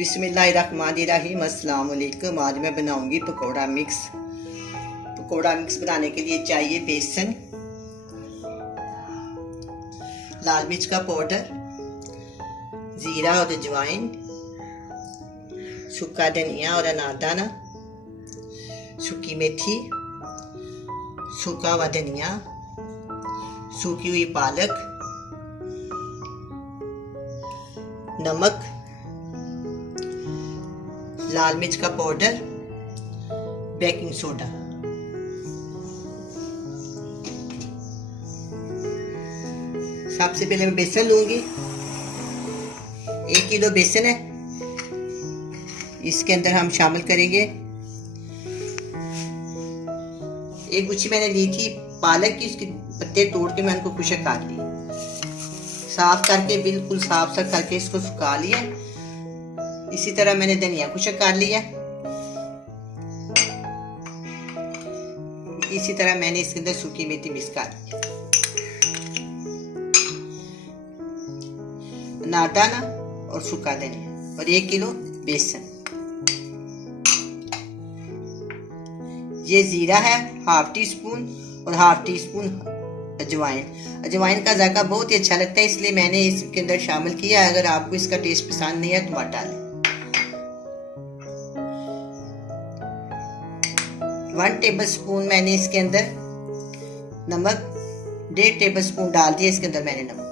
बिस्मिल्लाहिर्रहमानिर्रहीम। अस्सलाम वालेकुम। आज मैं बनाऊंगी पकौड़ा मिक्स। पकौड़ा मिक्स बनाने के लिए चाहिए बेसन, लाल मिर्च का पाउडर, जीरा और अजवाइन, सूखा धनिया और अनारदाना, सूखी मेथी, सूखा हुआ धनिया, सूखी हुई पालक, नमक, लाल मिर्च का पाउडर, बेकिंग सोडा। सबसे पहले मैं बेसन लूंगी। 1 किलो बेसन है, इसके अंदर हम शामिल करेंगे। एक गुच्छी मैंने ली थी पालक की, उसके पत्ते तोड़ के मैं उनको खुशक कर ली, साफ करके बिल्कुल साफ करके इसको सुखा लिया। इसी तरह मैंने धनिया खुशक कर लिया। इसी तरह मैंने इसके अंदर सूखी मेथी मिक्स कर ली, अनारदाना और सूखा धनिया और 1 किलो बेसन। ये जीरा है 1/2 टीस्पून और 1/2 टीस्पून अजवाइन। अजवाइन का जायका बहुत ही अच्छा लगता है, इसलिए मैंने इसके अंदर शामिल किया। अगर आपको इसका टेस्ट पसंद नहीं है तो मत डालें। 1 टेबलस्पून मैंने इसके अंदर नमक, 1.5 टेबलस्पून डाल दिया इसके अंदर मैंने नमक,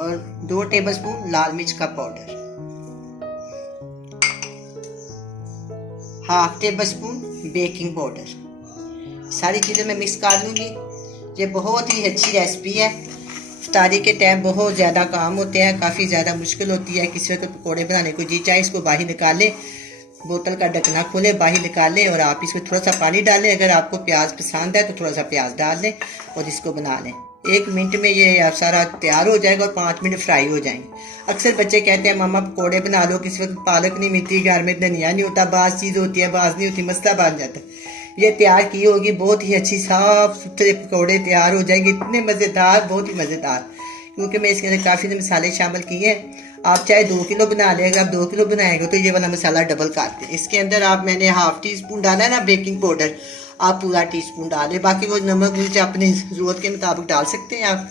और 2 टेबलस्पून लाल मिर्च का पाउडर, 1/2 टेबलस्पून बेकिंग पाउडर। सारी चीज़ें मैं मिक्स कर लूँगी। ये बहुत ही अच्छी रेसिपी है। इफ्तारी के टाइम बहुत ज़्यादा काम होते हैं, काफ़ी ज़्यादा मुश्किल होती है किसी वक्त पकौड़े बनाने को जी चाहे इसको बाहर निकालें, बोतल का ढकना खोले, बाहर निकालें और आप इसमें थोड़ा सा पानी डालें। अगर आपको प्याज पसंद है तो थोड़ा सा प्याज डाल लें और इसको बना लें। 1 मिनट में ये सारा तैयार हो जाएगा और 5 मिनट फ्राई हो जाएंगे। अक्सर बच्चे कहते हैं मामा पकौड़े बना लो, किसी वक्त पालक नहीं मिलती, घर में धनिया नहीं होता, बाज़ चीज़ होती है, बाज़ नहीं होती, मसला बन जाता है। ये तैयार की होगी, बहुत ही अच्छी साफ सुथरे पकौड़े तैयार हो जाएंगे, इतने मज़ेदार, बहुत ही मज़ेदार। क्योंकि मैं इसके अंदर काफ़ी मसाले शामिल किए हैं। आप चाहे 2 किलो बना लें, अगर आप 2 किलो बनाएंगे तो ये वाला मसाला डबल करते हैं। इसके अंदर आप मैंने 1/2 टीस्पून डाला है ना बेकिंग पाउडर, आप पूरा टीस्पून डालें। बाकी वो नमक मिर्च अपनी ज़रूरत के मुताबिक डाल सकते हैं आप,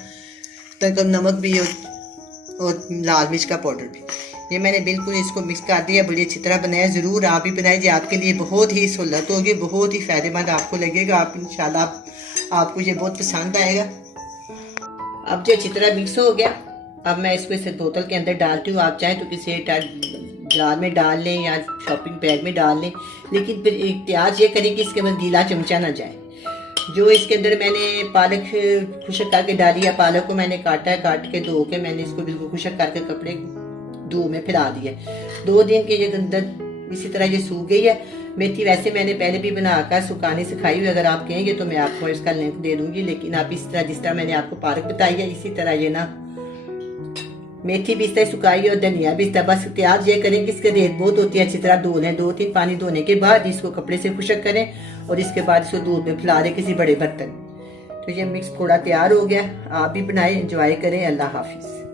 तक नमक भी और लाल मिर्च का पाउडर भी। ये मैंने बिल्कुल इसको मिक्स कर दिया। बड़ी अच्छी तरह बनाया, ज़रूर आप भी बनाइए, आपके लिए बहुत ही सहूलत होगी, बहुत ही फ़ायदेमंद आपको लगेगा। आप इंशाल्लाह आपको ये बहुत पसंद आएगा। अब जो अच्छी तरह मिक्स हो गया, अब मैं इसको इस बोतल के अंदर डालती हूँ। आप चाहें तो किसी जार में डाल लें या शॉपिंग बैग में डाल लें, लेकिन फिर एहतियात ये करें कि इसके अंदर गीला चमचा ना जाए। जो इसके अंदर मैंने पालक खुशक करके डाली है, पालक को मैंने काटा है, काट के धो के मैंने इसको बिल्कुल खुशक करके कपड़े धो में फैला दिया। 2 दिन के ये अंदर इसी तरह ये सूख गई है। मेथी वैसे मैंने पहले भी बनाकर सुखाने सिखाई हुई, अगर आप कहेंगे तो मैं आपको इसका लिंक दे दूंगी। लेकिन आप इस तरह जिस तरह मैंने आपको पालक बताई है, इसी तरह ये ना मेथी भी इस तरह सुखाई और धनिया भी इस तरह। बस तैयार ये करें कि इसके रेत बहुत होती है, अच्छी तरह धो लें। 2-3 पानी धोने के बाद इसको कपड़े से खुशक करें और इसके बाद इसको दूध में फैला दें किसी बड़े बर्तन। तो ये मिक्स पकौड़ा तैयार हो गया। आप भी बनाएं, एंजॉय करें। अल्लाह हाफिज़।